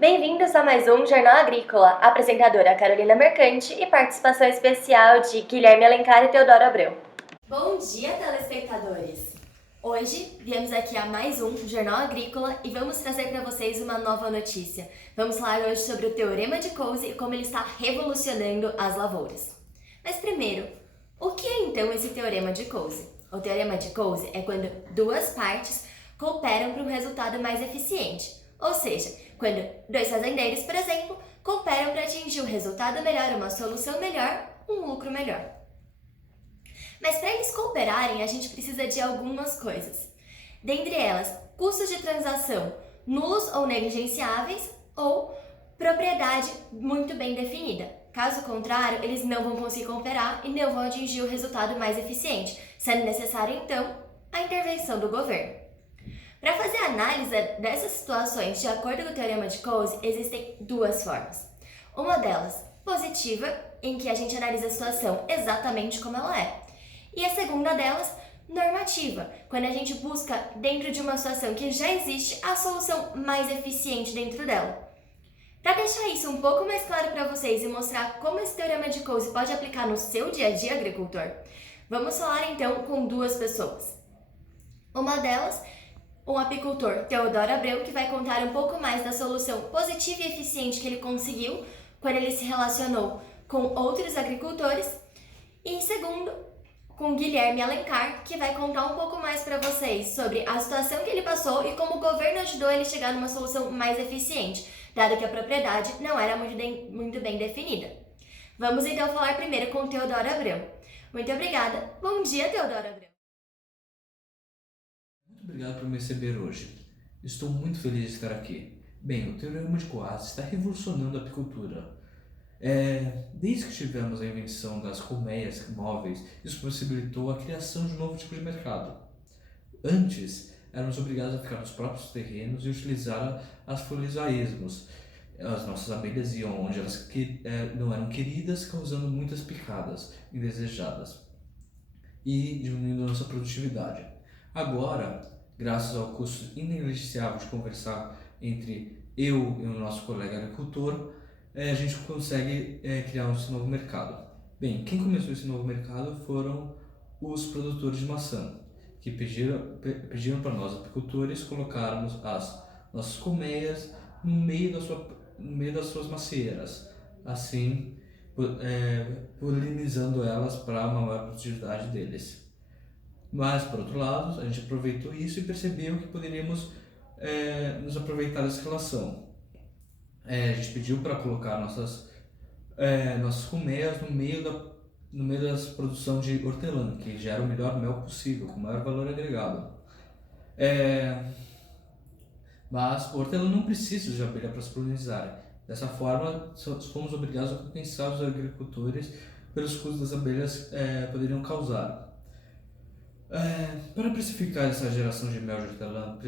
Bem-vindos a mais um Jornal Agrícola, apresentadora Carolina Mercante e participação especial de Guilherme Alencar e Teodoro Abreu. Bom dia, telespectadores! Hoje viemos aqui a mais um Jornal Agrícola e vamos trazer para vocês uma nova notícia. Vamos falar hoje sobre o Teorema de Coase e como ele está revolucionando as lavouras. Mas primeiro, o que é então esse Teorema de Coase? O Teorema de Coase é quando duas partes cooperam para um resultado mais eficiente, ou seja, quando dois fazendeiros, por exemplo, cooperam para atingir um resultado melhor, uma solução melhor, um lucro melhor. Mas para eles cooperarem, a gente precisa de algumas coisas. Dentre elas, custos de transação nulos ou negligenciáveis ou propriedade muito bem definida. Caso contrário, eles não vão conseguir cooperar e não vão atingir o resultado mais eficiente, sendo necessária, então, a intervenção do governo. Para fazer a análise dessas situações de acordo com o Teorema de Coase, existem duas formas. Uma delas, positiva, em que a gente analisa a situação exatamente como ela é. E a segunda delas, normativa, quando a gente busca, dentro de uma situação que já existe, a solução mais eficiente dentro dela. Para deixar isso um pouco mais claro para vocês e mostrar como esse Teorema de Coase pode aplicar no seu dia a dia, agricultor, vamos falar então com duas pessoas. Uma delas, um apicultor, Teodoro Abreu, que vai contar um pouco mais da solução positiva e eficiente que ele conseguiu quando ele se relacionou com outros agricultores. E em segundo, com Guilherme Alencar, que vai contar um pouco mais para vocês sobre a situação que ele passou e como o governo ajudou ele a chegar numa solução mais eficiente, dado que a propriedade não era muito bem definida. Vamos então falar primeiro com Teodoro Abreu. Muito obrigada. Bom dia, Teodoro Abreu. Muito obrigado por me receber hoje. Estou muito feliz de estar aqui. Bem, o Teorema de Coase está revolucionando a apicultura. Desde que tivemos a invenção das colmeias móveis, isso possibilitou a criação de um novo tipo de mercado. Antes, éramos obrigados a ficar nos próprios terrenos e utilizar as folhas a esmos. As nossas abelhas iam onde elas não eram queridas, causando muitas picadas indesejadas e diminuindo a nossa produtividade. Agora, graças ao custo inegligenciável de conversar entre eu e o nosso colega agricultor, a gente consegue criar esse novo mercado. Bem, quem começou esse novo mercado foram os produtores de maçã, que pediram para nós, apicultores, colocarmos as nossas colmeias no meio das suas macieiras, assim polinizando elas para uma maior produtividade deles. Mas, por outro lado, a gente aproveitou isso e percebeu que poderíamos nos aproveitar dessa relação. A gente pediu para colocar nossas colmeias no meio da produção de hortelã, que gera o melhor mel possível, com o maior valor agregado. Mas o hortelã não precisa de abelha para se polinizar. Dessa forma, fomos obrigados a compensar os agricultores pelos custos das abelhas poderiam causar. Para precificar essa geração de mel de hortelã,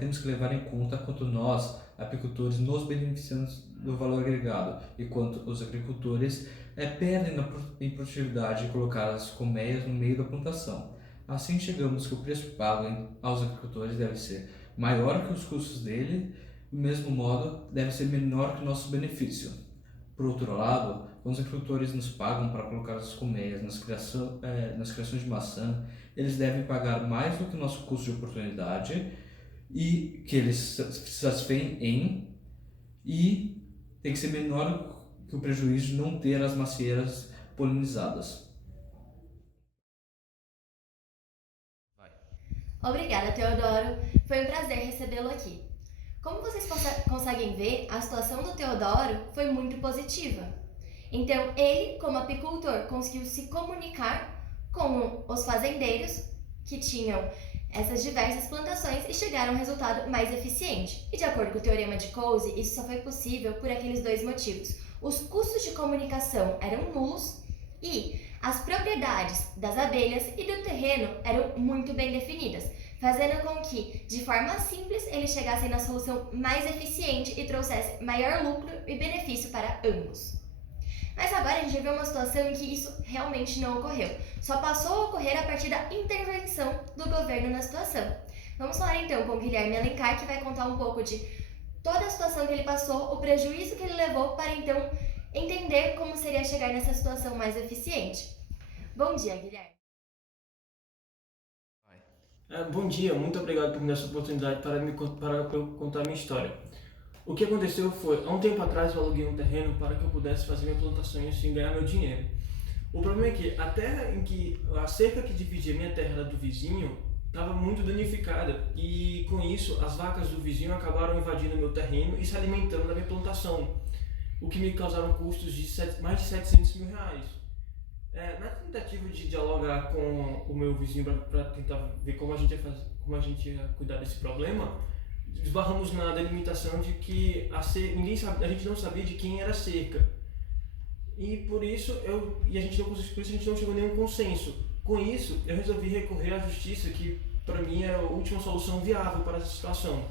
temos que levar em conta quanto nós, apicultores, nos beneficiamos do valor agregado e quanto os agricultores perdem em produtividade de colocar as colmeias no meio da plantação. Assim chegamos que o preço pago aos agricultores deve ser maior que os custos dele, do mesmo modo deve ser menor que o nosso benefício. Por outro lado, quando os agricultores nos pagam para colocar as colmeias nas criações de maçã, eles devem pagar mais do que o nosso custo de oportunidade e que eles se satisfeem em, e tem que ser menor que o prejuízo de não ter as macieiras polinizadas. Obrigada, Teodoro. Foi um prazer recebê-lo aqui. Como vocês conseguem ver, a situação do Teodoro foi muito positiva. Então, ele, como apicultor, conseguiu se comunicar com os fazendeiros que tinham essas diversas plantações e chegaram a um resultado mais eficiente. E de acordo com o Teorema de Coase, isso só foi possível por aqueles dois motivos. Os custos de comunicação eram nulos e as propriedades das abelhas e do terreno eram muito bem definidas, fazendo com que, de forma simples, eles chegassem na solução mais eficiente e trouxesse maior lucro e benefício para ambos. Mas agora a gente vê uma situação em que isso realmente não ocorreu. Só passou a ocorrer a partir da intervenção do governo na situação. Vamos falar então com o Guilherme Alencar, que vai contar um pouco de toda a situação que ele passou, o prejuízo que ele levou, para então entender como seria chegar nessa situação mais eficiente. Bom dia, Guilherme. Bom dia, muito obrigado por me dar essa oportunidade para eu contar a minha história. O que aconteceu foi, há um tempo atrás eu aluguei um terreno para que eu pudesse fazer minha plantação e assim ganhar meu dinheiro. O problema é que a terra a cerca que dividia minha terra do vizinho estava muito danificada e com isso as vacas do vizinho acabaram invadindo meu terreno e se alimentando da minha plantação, o que me causaram custos de mais de 700 mil reais. Na tentativa de dialogar com o meu vizinho para tentar ver como a gente ia cuidar desse problema, esbarramos na delimitação de que a gente não sabia de quem era a cerca. E por isso a gente não chegou a nenhum consenso. Com isso, eu resolvi recorrer à justiça, que para mim era a última solução viável para essa situação.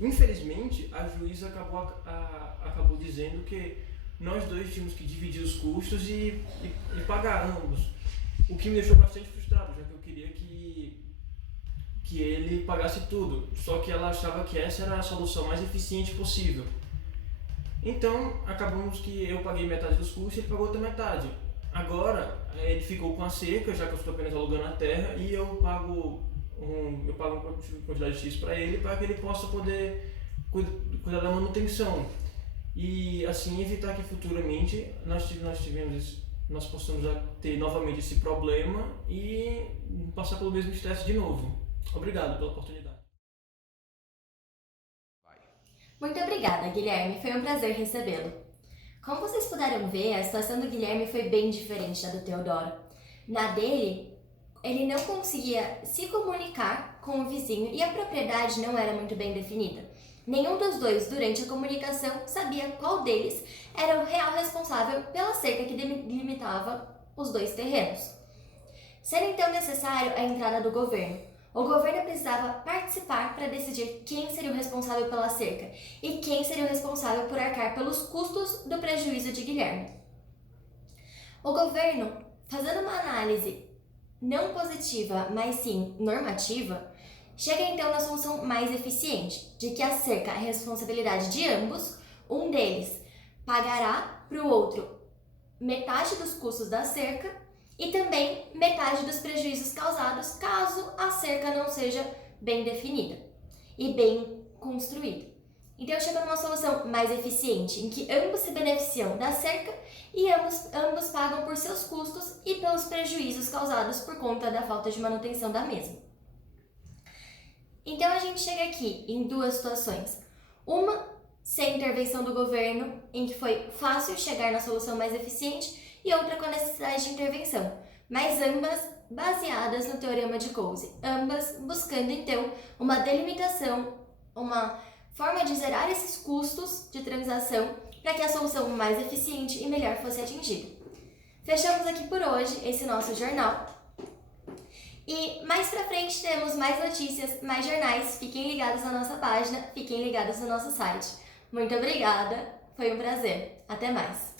Infelizmente, a juíza acabou dizendo que nós dois tínhamos que dividir os custos e pagar ambos, o que me deixou bastante frustrado, já que eu queria que ele pagasse tudo, só que ela achava que essa era a solução mais eficiente possível. Então, acabamos que eu paguei metade dos custos e ele pagou outra metade. Agora, ele ficou com a cerca, já que eu estou apenas alugando a terra, e eu pago uma quantidade X para ele, para que ele possa poder cuidar da manutenção. E assim evitar que futuramente nós possamos ter novamente esse problema e passar pelo mesmo estresse de novo. Obrigado pela oportunidade. Muito obrigada, Guilherme. Foi um prazer recebê-lo. Como vocês puderam ver, a situação do Guilherme foi bem diferente da do Teodoro. Na dele, ele não conseguia se comunicar com o vizinho e a propriedade não era muito bem definida. Nenhum dos dois, durante a comunicação, sabia qual deles era o real responsável pela cerca que delimitava os dois terrenos. Sendo então necessário a entrada do governo. O governo precisava participar para decidir quem seria o responsável pela cerca e quem seria o responsável por arcar pelos custos do prejuízo de Guilherme. O governo, fazendo uma análise não positiva, mas sim normativa, chega então na solução mais eficiente, de que a cerca é responsabilidade de ambos, um deles pagará para o outro metade dos custos da cerca e também metade dos prejuízos causados caso a cerca não seja bem definida e bem construída. Então chega numa solução mais eficiente, em que ambos se beneficiam da cerca e ambos pagam por seus custos e pelos prejuízos causados por conta da falta de manutenção da mesma. Então a gente chega aqui em duas situações. Uma, sem intervenção do governo, em que foi fácil chegar na solução mais eficiente, e outra com a necessidade de intervenção, mas ambas baseadas no Teorema de Coase, ambas buscando então uma delimitação, uma forma de zerar esses custos de transação para que a solução mais eficiente e melhor fosse atingida. Fechamos aqui por hoje esse nosso jornal. E mais pra frente temos mais notícias, mais jornais. Fiquem ligados na nossa página, fiquem ligados no nosso site. Muito obrigada, foi um prazer. Até mais.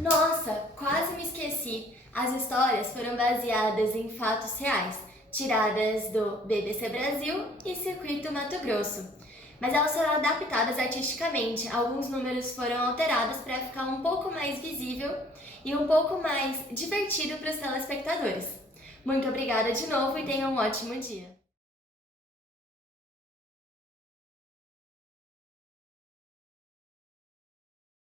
Nossa, quase me esqueci. As histórias foram baseadas em fatos reais, tiradas do BBC Brasil e Circuito Mato Grosso. Mas elas foram adaptadas artisticamente, alguns números foram alterados para ficar um pouco mais visível e um pouco mais divertido para os telespectadores. Muito obrigada de novo e tenham um ótimo dia!